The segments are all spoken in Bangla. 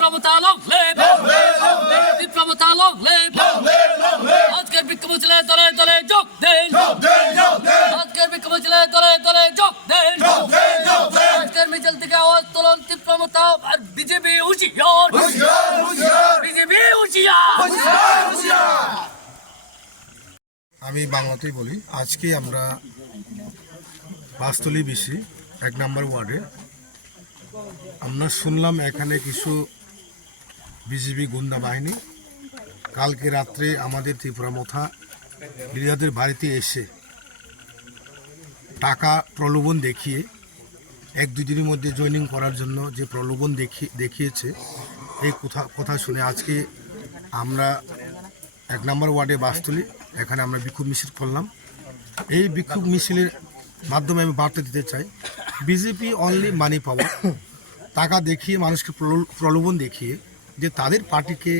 প্রমতা লং লিভ প্রমতা লং লিভ আজকের বিক্ষোভ মিছিলে দলে দলে যোগ দেন আজকের বিক্ষোভ মিছিলে দলে দলে যোগ দেন আজকের মিছিল থেকে আওয়াজ তোলন প্রমতা আর বিজেপি হুঁশিয়ার বিজেপি হুঁশিয়ার। আমি বাংলাতেই বলি। আজকে আমরা বাসতলী বিসি 1 নম্বর ওয়ার্ডে আমরা শুনলাম এখানে কিছু বিজেপি গুন্ডা বাহিনী কালকে রাত্রে আমাদের ত্রিপুরা মথা লিডারদের বাড়িতে এসে টাকা প্রলোভন দেখিয়ে 1-2 দিনের মধ্যে জয়েনিং করার জন্য যে প্রলোভন দেখিয়েছে এই কথা শুনে আজকে আমরা 1 নম্বর ওয়ার্ডে বাসতলী এখানে আমরা বিক্ষোভ মিছিল করলাম। এই বিক্ষোভ মিছিলের মাধ্যমে আমি বার্তা দিতে চাই, বিজেপি অনলি মানি পাওয়ার, টাকা দেখিয়ে মানুষকে প্রলোভন দেখিয়ে যে তাদের পার্টিকে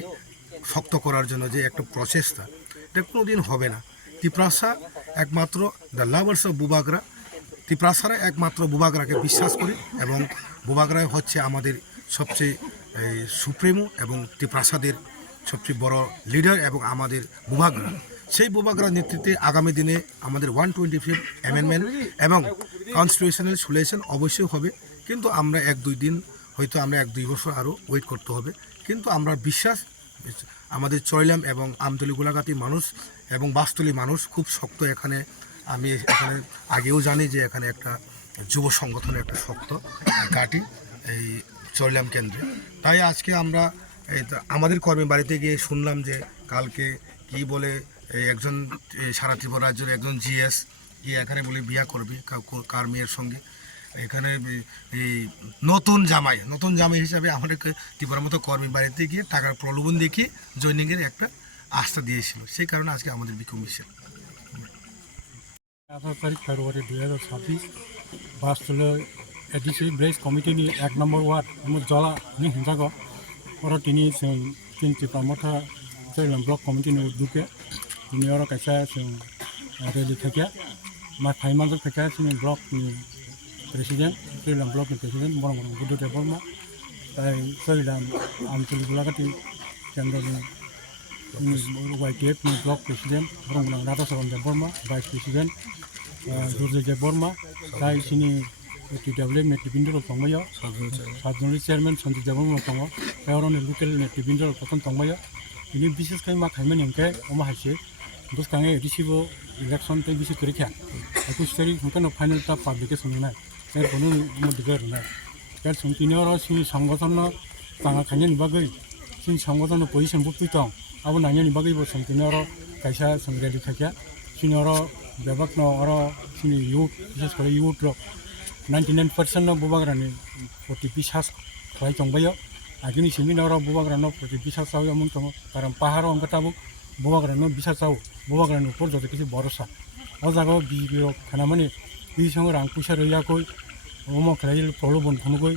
শক্ত করার জন্য যে একটা প্রচেষ্টা, এটা কোনো দিন হবে না। ত্রিপ্রাসা একমাত্র দ্য লাভার্স অফ বুবাগরা, ত্রিপ্রাসারা একমাত্র বুবাগরাকে বিশ্বাস করি এবং বুবাগরাই হচ্ছে আমাদের সবচেয়ে সুপ্রিমো এবং ত্রিপ্রাসাদের সবচেয়ে বড় লিডার এবং আমাদের বুবাগরা। সেই বুবাগরার নেতৃত্বে আগামী দিনে আমাদের 125 অ্যামেন্ডমেন্ট এবং কনস্টিটিউশনাল সলিউশন অবশ্যই হবে, কিন্তু আমরা 1-2 দিন হয়তো আমরা 1-2 বছর আরও ওয়েট করতে হবে। কিন্তু আমরা বিশ্বাস আমাদের চয়লাম এবং আমতলী গোলাঘাটি মানুষ এবং বাসতলী মানুষ খুব শক্ত। এখানে আমি এখানে আগেও জানি যে এখানে একটা যুব সংগঠনের একটা শক্ত ঘাঁটি এই চয়লাম কেন্দ্রে। তাই আজকে আমরা আমাদের কর্মী বাড়িতে গিয়ে শুনলাম যে কালকে কি বলে একজন সারা ত্রিপুরা রাজ্যের একজন জিএস গিয়ে এখানে বলে বিয়া করবি কার মেয়ের সঙ্গে। এখানে এই নতুন জামাই হিসাবে আমাদেরকে ত্রিপুরার মতো কর্মী বাড়িতে গিয়ে টাকার প্রলোভন দেখিয়ে জয়নিংয়ের একটা আস্থা দিয়েছিল। সেই কারণে আজকে আমাদের বিক্ষোভ মিছিল। 18 ফেব্রুয়ারি 2026 Bastali ADC brace कमिटिनि 1 number ward जला नि हिंसाखौ और तिनी जों तीन टिप्रामथा चयलाम ब्लक कमिटिनि उद्दुके तिनी और कैसा जों रेली खाया मा फाइमानजों खाया जोंनि ब्लकनि प्रेसिडेंट चयलाम ब्लकनि प्रेसिडेंट बरं बुद्धदेव बर्मा चयलाम आमतली गोलाघाटी केन्द्रनि YTF नि ब्लक प्रेसिडेंट बरं राधाचरण देव बर्मा भाइस प्रेसिडेंट दुर्जय देव बर्मा जायसिनि TWF नेतृबृंद तंबायो सातजन चेयरमैन सन्जीव देवबर्मा दङ बेयावनो लोकेल नेतृबृंद प्रथम तंबायो बिनि विशेषकै मा खायमोन इनके अमा हाइसे दसखाङे एडिसिबो इलेक्शन ते बिसि करिखा 21 तारिख हुकन फाइनल ता पब्लिकेशन ना एर कोनो मदिगर ना एर संतिनियर सिनि संगठन ताङा खायनि बागै सिनि संगठन पोजिशन बुक्ति दं आबो नायनि बागै बो संतिनियर कायसा संग्रेलि खाया सिनियर बेबाक न और सिनि युथ विशेष करे युथ 99% बुबाग्रानि प्रतिबिसास खालाय दंबायो आगोलनि सिमिनाराव बुबाग्रानो प्रतिबिसासाव एमन दङ कारण पाहाराव अंगताबो बुबाग्रानो बिसासाव बुबाग्रानि उपर जदि किसी भरोसा अ जागाव बिबिरो खानामानि बि संग रां पैसा रैयाखै अमा खालाय प्रलोभन खनगै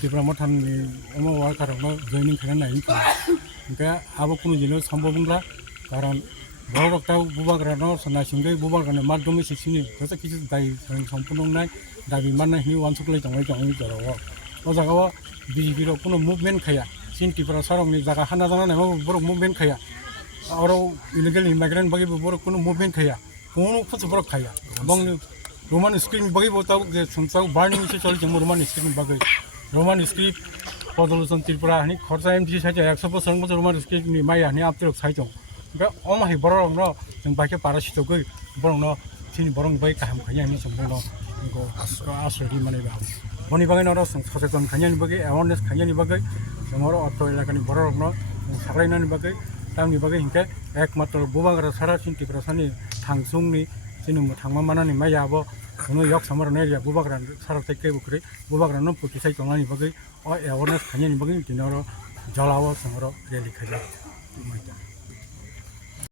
टिप्रा मथाननि अमा वारकारावनो जयनिं खालाय नायनि ओंखाय आबो कुनु जिनो सम्भव नंला कारण बरकटाव बुबाग्रानो सनासिंगै बुबाग्रानि माध्यमे सिसिनि जसे किसी दाय सम्पूर्ण नाय दाबी मानना हिनि वानसुकलाय दंबाय जराव अ जागाव बिजेपिर कोनो मुभमेन्ट खाया सिन टिप्रा सारंनि जागा हाना जाना नाय बर मुभमेन्ट खाया और इलिगेल इमाइग्रेंट बागै बर कोनो मुभमेन्ट खाया कोनो कुछ बर खाया बंग रोमान स्क्रिप्ट बागै बताव जे संसाव बार्निंग से चल जम रोमान स्क्रिप्ट बागै रोमान स्क्रिप्ट पदलसन त्रिपुरा हानि खर्चा एमसी साइज 100% रोमान स्क्रिप्ट नि माइ हानि आपतिर साइज दं बे अमाहि बरनो जों बाइके पारासितगै बरनो सिनि बरं बाइ काहाम खाया नि सम्बन्ध को आश्रय माने बनि बागै नर सचेतन खानियानि बागै अवेरनेस खानियानि बागै जोंर अत्र इलाकानि बरनो सारायनानि बागै तांनि बागै हिंके एकमात्र बुबाग्रा सारा सिन्टिफ्रा सानि थांसुंनि सिनि थांमा मानानि मायाबो जोङो यक सामरने या बुबाग्रा सारा तेके बुख्रि बुबाग्रानो पुतिसाइ तंनानि बागै अवेरनेस खानियानि बागै दिनर जलाव जोंर रेलि खाया